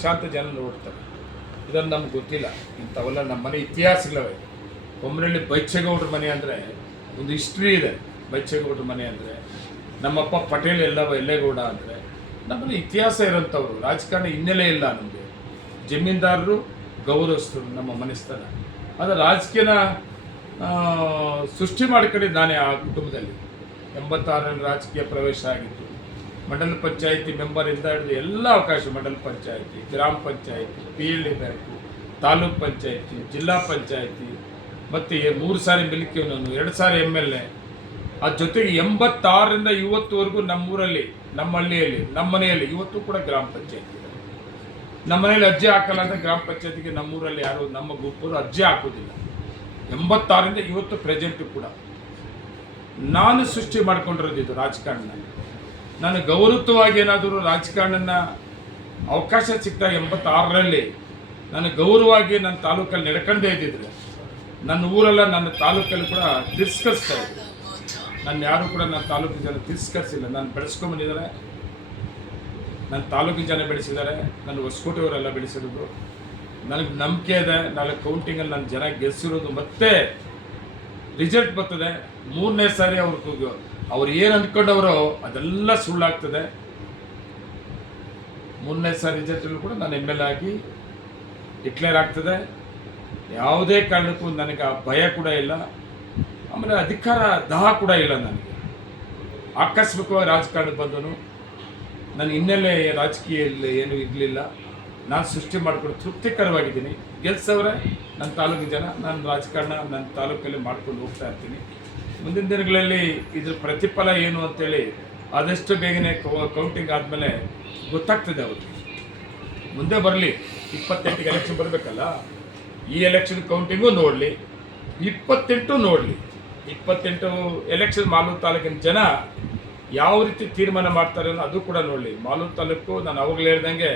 ಲಕ್ಷಾಂತರ ಜನ ನೋಡ್ತಾರೆ. ಇದನ್ನು ನಮ್ಗೆ ಗೊತ್ತಿಲ್ಲ. ಇಂಥವೆಲ್ಲ ನಮ್ಮ ಮನೆ ಇತಿಹಾಸಗಳವೆ. ಕೊಮ್ಮನಹಳ್ಳಿ ಬೈಚೇಗೌಡ್ರ ಮನೆ ಅಂದರೆ ಒಂದು ಹಿಸ್ಟ್ರಿ ಇದೆ. ಬೈಚೇಗೌಡ್ರ ಮನೆ ಅಂದರೆ ನಮ್ಮಪ್ಪ ಪಟೇಲ್ ಎಲ್ಲೇಗೌಡ ಅಂದರೆ ನಮ್ಮಲ್ಲಿ ಇತಿಹಾಸ ಇರೋಂಥವ್ರು. ರಾಜಕಾರಣ ಹಿನ್ನೆಲೆ ಇಲ್ಲ ನಮಗೆ. ಜಮೀನ್ದಾರರು ಗೌರವಸ್ಥರು ನಮ್ಮ ಮನೆಸ್ಥಾನ. ಆದರೆ ರಾಜಕೀಯನ ಸೃಷ್ಟಿ ಮಾಡ್ಕೊಂಡಿದ್ದು ನಾನೇ ಆ ಕುಟುಂಬದಲ್ಲಿ. 86ರಲ್ಲಿ ರಾಜಕೀಯ ಪ್ರವೇಶ ಆಗಿತ್ತು. ಮಂಡಲ ಪಂಚಾಯಿತಿ ಮೆಂಬರಿಂದ ಹಿಡಿದು ಎಲ್ಲ ಅವಕಾಶ, ಮಂಡಲ ಪಂಚಾಯಿತಿ, ಗ್ರಾಮ ಪಂಚಾಯಿತಿ, PLD ಬ್ಯಾಂಕು, ತಾಲೂಕ್ ಪಂಚಾಯಿತಿ, ಜಿಲ್ಲಾ ಪಂಚಾಯಿತಿ, ಮತ್ತು 3 ಸಾರಿ ಮಿಲ್ಕಿ ನಾನು 2 ಸಾರಿ MLA. ಅದ್ರ ಜೊತೆಗೆ 86ರಿಂದ ಇವತ್ತುವರೆಗೂ ನಮ್ಮೂರಲ್ಲಿ, ನಮ್ಮ ಹಳ್ಳಿಯಲ್ಲಿ, ನಮ್ಮ ಮನೆಯಲ್ಲಿ ಇವತ್ತು ಕೂಡ ಗ್ರಾಮ ಪಂಚಾಯಿತಿ ಇದೆ. ನಮ್ಮ ಮನೇಲಿ ಅರ್ಜಿ ಹಾಕಲ್ಲ ಅಂದರೆ ಗ್ರಾಮ ಪಂಚಾಯತಿಗೆ ನಮ್ಮೂರಲ್ಲಿ ಯಾರು ನಮ್ಮ ಗುಂಪರು ಅರ್ಜಿ ಹಾಕೋದಿಲ್ಲ. 86ರಿಂದ ಇವತ್ತು ಪ್ರೆಸೆಂಟು ಕೂಡ ನಾನು ಸೃಷ್ಟಿ ಮಾಡ್ಕೊಂಡಿರೋದು ಇದು ರಾಜಕಾರಣ. ನಾನು ಗೌರವವಾಗಿ ಏನಾದರೂ ರಾಜಕಾರಣನ ಅವಕಾಶ ಸಿಕ್ಕಿದಾಗ 86ರಲ್ಲಿ ನಾನು ಗೌರವವಾಗಿ ನನ್ನ ತಾಲೂಕಲ್ಲಿ ನಡ್ಕೊಂಡೇ ಇದ್ದಿದ್ರೆ ನನ್ನ ಊರೆಲ್ಲ ನನ್ನ ತಾಲೂಕಲ್ಲಿ ಕೂಡ ತಿರಸ್ಕರಿಸ್ತಾ ಇದ್ದರು. ನನ್ನ ಯಾರು ಕೂಡ ನನ್ನ ತಾಲೂಕಿನ ಜನ ತಿರಸ್ಕರಿಸಿಲ್ಲ. ನಾನು ಬೆಳೆಸ್ಕೊಂಬಂದಿದ್ದಾರೆ, ನನ್ನ ತಾಲೂಕಿನ ಜನ ಬೆಳೆಸಿದ್ದಾರೆ, ನನ್ನ ಹೊಸಕೋಟೆಯವರೆಲ್ಲ ಬೆಳೆಸಿರೋದು. ನನಗೆ ನಂಬಿಕೆ ಇದೆ. ನಾಳೆ ಕೌಂಟಿಂಗಲ್ಲಿ ನನ್ನ ಜನ ಗೆಲ್ಲಿಸಿರೋದು ಮತ್ತೆ ರಿಸಲ್ಟ್ ಬರ್ತದೆ. 3ನೇ ಸಾರಿ ಅವ್ರು ಏನು ಅಂದ್ಕೊಂಡವರು ಅದೆಲ್ಲ ಸುಳ್ಳಾಗ್ತದೆ. 3ನೇ ಸಾರಿ ರಿಸಲ್ಟಲ್ಲೂ ಕೂಡ ನಾನು MLA ಆಗಿ ಡಿಕ್ಲೇರ್ ಆಗ್ತದೆ. ಯಾವುದೇ ಕಾರಣಕ್ಕೂ ನನಗೆ ಆ ಭಯ ಕೂಡ ಇಲ್ಲ. ಆಮೇಲೆ ಅಧಿಕಾರ ದಾಹ ಕೂಡ ಇಲ್ಲ ನನಗೆ. ಆಕಸ್ಮಿಕವಾಗಿ ರಾಜಕಾರಣಕ್ಕೆ ಬಂದನು. ನನ್ನ ಹಿನ್ನೆಲೆ ರಾಜಕೀಯದಲ್ಲಿ ಏನೂ ಇರಲಿಲ್ಲ. ನಾನು ಸೃಷ್ಟಿ ಮಾಡಿಕೊಂಡು ತೃಪ್ತಿಕರವಾಗಿದ್ದೀನಿ. ಗೆಲ್ಸವ್ರೆ ನನ್ನ ತಾಲೂಕಿನ ಜನ. ನಾನು ರಾಜಕಾರಣ ನನ್ನ ತಾಲೂಕಲ್ಲಿ ಮಾಡ್ಕೊಂಡು ಹೋಗ್ತಾ ಇರ್ತೀನಿ. ಮುಂದಿನ ದಿನಗಳಲ್ಲಿ ಇದ್ರ ಪ್ರತಿಫಲ ಏನು ಅಂತೇಳಿ ಆದಷ್ಟು ಬೇಗನೆ ಕೌಂಟಿಂಗ್ ಆದಮೇಲೆ ಗೊತ್ತಾಗ್ತದೆ ಅವ್ರಿಗೆ. ಮುಂದೆ ಬರಲಿ. 28ಗೆ ಎಲೆಕ್ಷನ್ ಬರಬೇಕಲ್ಲ. ಈ ಎಲೆಕ್ಷನ್ ಕೌಂಟಿಂಗು ನೋಡಲಿ, 28 ನೋಡಲಿ. 28 ಎಲೆಕ್ಷನ್ ಮಾಲೂರು ತಾಲೂಕಿನ ಜನ ಯಾವ ರೀತಿ ತೀರ್ಮಾನ ಮಾಡ್ತಾರೆ ಅನ್ನೋ ಅದು ಕೂಡ ನೋಡಲಿ. ಮಾಲೂರು ತಾಲೂಕು ನಾನು ಅವಾಗಲೇ ಹೇಳ್ದಂಗೆ